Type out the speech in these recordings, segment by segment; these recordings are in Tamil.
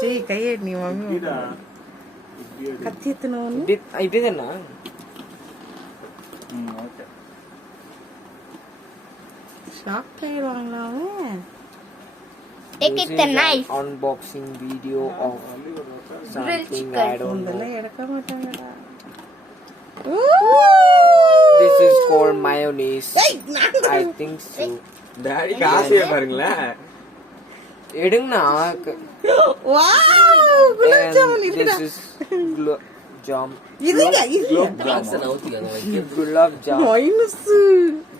ஜெய் கையெடு நீ மம்மி கத்தி எத்தணும் இப்படிதானா ஷாக் ஆயிடுவாங்களா அவன் Take it the knife. Unboxing video of something I don't know. இதெல்லாம் எடுக்க மாட்டாங்கடா This is called mayonnaise. I think so. Daddy காசே பாருங்களே எடுங்கண்ணா. வாவ் குலாப் ஜாமுன் And இதுடா this is gulab jam. இதுங்க Gulab jam. மைனஸ்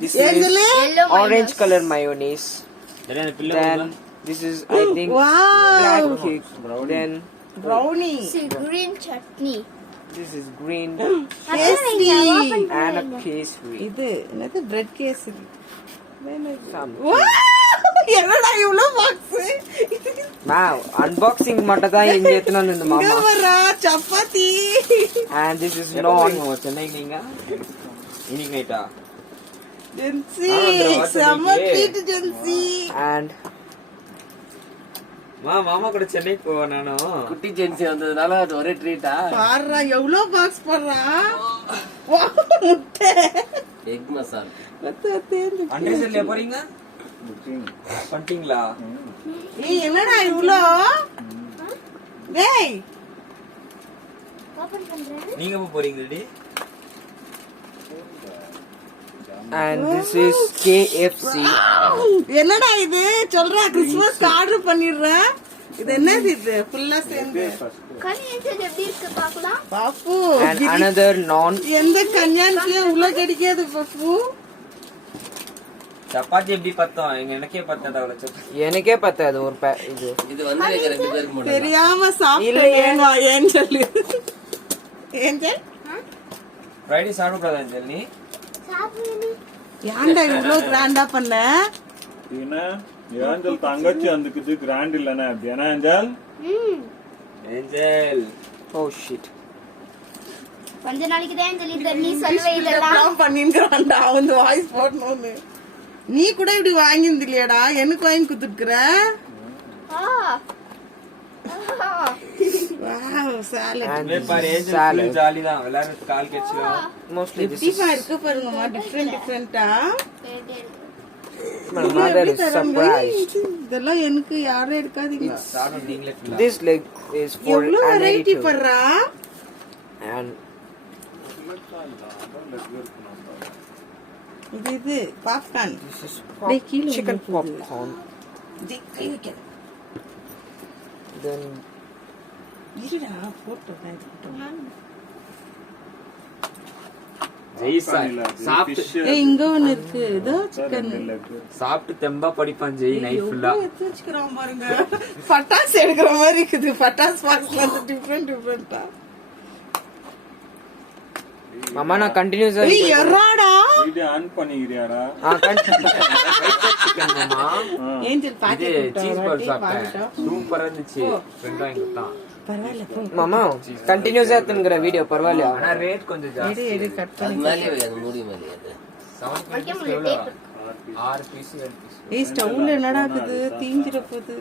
This ஏஞ்சலே is Yellow orange mayonnaise. color mayonnaise. Then this is I think black wow cake. Then brownie This is green chutney. this is green kesari and a pastry. இது என்னது பிரெட் கேசரி Some. என்னடா இவ்வளவு பாக்ஸ் Wow, unboxing மட்டும் தான் இங்க எத்தனை வந்து இங்க மாமா. வரா chapati And this is non. Chennai நீங்க இன்னைக்கு நைட்டா ஜென்சி வந்துருவா செம்ம சென்னைக்கு. ட்ரீட் ஜென்சி And மாமா கூட சென்னைக்கு போவேன் நானும் குட்டி ஜென்சி வந்ததுனால அது ஒரே ட்ரீட்டா பாருடா எவ்வளவு பாக்ஸ் போடுறா வாவ் முட்டை எக் மசால் பத்து பத்து அண்டர்ஸ்டாண்ட்ல போறீங்க பண்ணிட்டீங்களா ஏய் என்னடா இவ்ளோ டேய் Open பண்றேன். நீங்க எப்ப போறீங்க D and this is KFC. என்னடா இது சொல்றா கிறிஸ்மஸ் ஆர்டர் பண்ணிடுறேன் இது என்னது இது ஃபுல்லா சேர்ந்து கறி எது எப்படி இருக்கு பார்க்கலாம். பாப்பு And another non. எந்த கல்யாணத்துலயும் உள்ள கிடைக்காது பாப்பு சப்பாத்தி எப்படி பத்தோம் எனக்கே பத்தா அவ்வளவு சப்பாத்தி எனக்கே பத்தாது ஒரு இது. இது வந்து எங்க 2 பேருக்கு மட்டும் தெரியாம இல்லையே. சாப்பிட்டேன் ஏன் சொல்லு ஏஞ்சல் ஃப்ரைடே சாப்பிடக்கூடாது அஞ்சல் நீ சாப்பிடுங்க. ஏன்டா இவ்வளவு கிராண்டா பண்ண என்ன ஏஞ்சல் தங்கச்சி అందుకుது கிராண்ட் இல்லனா அப்படினா ஏஞ்சல் ஏஞ்சல் Oh shit. கொஞ்ச நாளைக்கு தான் சொல்லி தண்ணி சொல்லவே இல்லலாம். பண்ணின்றான்டா அவன் வாய்ஸ் போடணும்னு நீ கூட இப்படி வாங்கிருந்து இல்லையாடா எனக்கு வாங்கி குடுத்துருக்குற வாவ் சாலட் And மே this பாரு is ஏஞ்சல் salad. ஜாலி தான் எல்லாரும் கால் கட்சிலாம் Mostly this is டிஃபா இருக்கு பாருங்கம்மா டிஃபரெண்டா my mother is surprised. இதெல்லாம் எனக்கு யாரும் எடுக்காதீங்க சாப்பிடும் நீங்களே ஃபுல்லா This leg is for எவ்வளவு an வெரைட்டி editor. பண்றா And இது பாப்கார்ன் this is டேய் கீழ chicken வந்து popcorn. கை வைக்க Then இருடா போட்டோ தான் இருக்கட்டும் ஜெய்சா சாப்பிட்டு ஏய் இங்க ஒன்னு இருக்கு இதோ சிக்கன் சாப்பிட்டு தெம்பா படிப்பான் ஜெய் நைட் ஃபுல்லா எடுத்து வச்சுக்கிறான் பாருங்க பட்டாசு எடுக்கிற மாதிரி இருக்குது பட்டாசு பாக்ஸ்ல வந்து டிஃபரெண்டா மாமா நான் கண்டினியூஸா ஏய் எறாடா வீடியோ ஆன் பண்ணிக்கிறியாடா சிக்கன் மாமா ஏஞ்சல் இது பாக்கெட் சீஸ் பால் சாப்பிட்டேன் சூப்பரா இருந்துச்சு ஃப்ரெண்ட் வாங்கி கொடுத்தான் பரவாயில்ல போ மாமா கண்டினியூஸா எடுத்துங்கற வீடியோ பரவாயில்லையா? ஆனா ரேட் கொஞ்சம் ஜாஸ்தி எடு கட் அது பண்ணி மேலே வை, அது மூடி மேலே அது 7 பீஸ் எவ்வளோ 6 பீஸ் 7 பீஸ் ஏய் ஸ்டவ்ல என்னடா இருக்குது தீஞ்சிர போகுது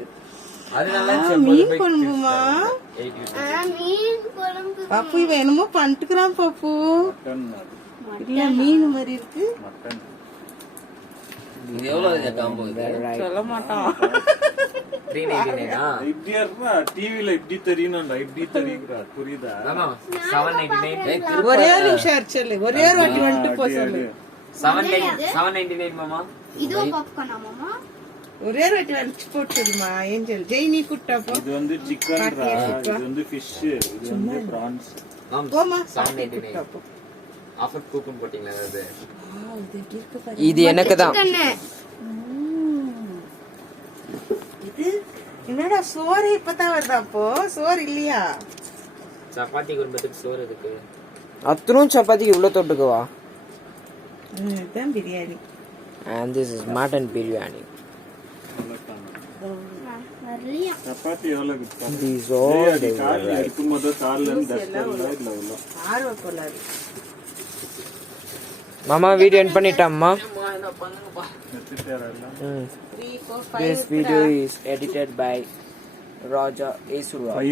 அது நல்லா மீன் குழம்புமா மீன் குழம்பு. பாப்பு இவன் என்னமோ பண்ணிட்டுக்கிறான் பாப்பு இல்ல மீன் மாதிரி இருக்கு மட்டன் இது எவ்வளவு காம்போ இது சொல்ல மாட்டான் 399 இப்படியா இருக்கா டிவில இப்படி தெரியணும்டா இப்படி தெரியுறா புரியுதா ஆமா 799 ஒரே ஒரு நிமிஷம் சொல்லு ஒரே ஒரு வாட்டி வந்துட்டு போ சொல்லு 799 மாமா இதுவும் பாப்கார்னா மாமா? ஒரே ஒரு வாட்டி வந்துட்டு போட்டுமா ஏஞ்சல் ஜெய் நீ கூட்டா போ இது வந்து சிக்கன்டா இது வந்து ஃபிஷ் இது வந்து பிரான்ஸ் ஆமா போமா 799 கூட்டா போ ஆஃபர் கூப்பன் போட்டீங்களா அது இது எப்படி இருக்கு பாரு. இது எனக்கு தான். கண்ணு. இது என்னடா சோறு இப்பதான் வருதா அப்போ சோறு இல்லையா சப்பாத்தி குரும்பத்துக்கு சோறு இருக்கு அத்தனும் சப்பாத்திக்கு இவ்வளவு தொட்டுக்குவா? இதுதான் biryani And this is mutton biryani. வரலையா? சப்பாத்தி எவ்வளவு இருக்கு These all அது the கால்ல varieties. இருக்கும்போது கால்ல இருந்து டஸ்ட் இல்ல இல்ல இல்ல ஆர்வ கோளாறு மாமா வீடியோ எண்ட் பண்ணிட்டாம்மா. எடுத்துட்டாரா This video is edited by Raja Yesuraj.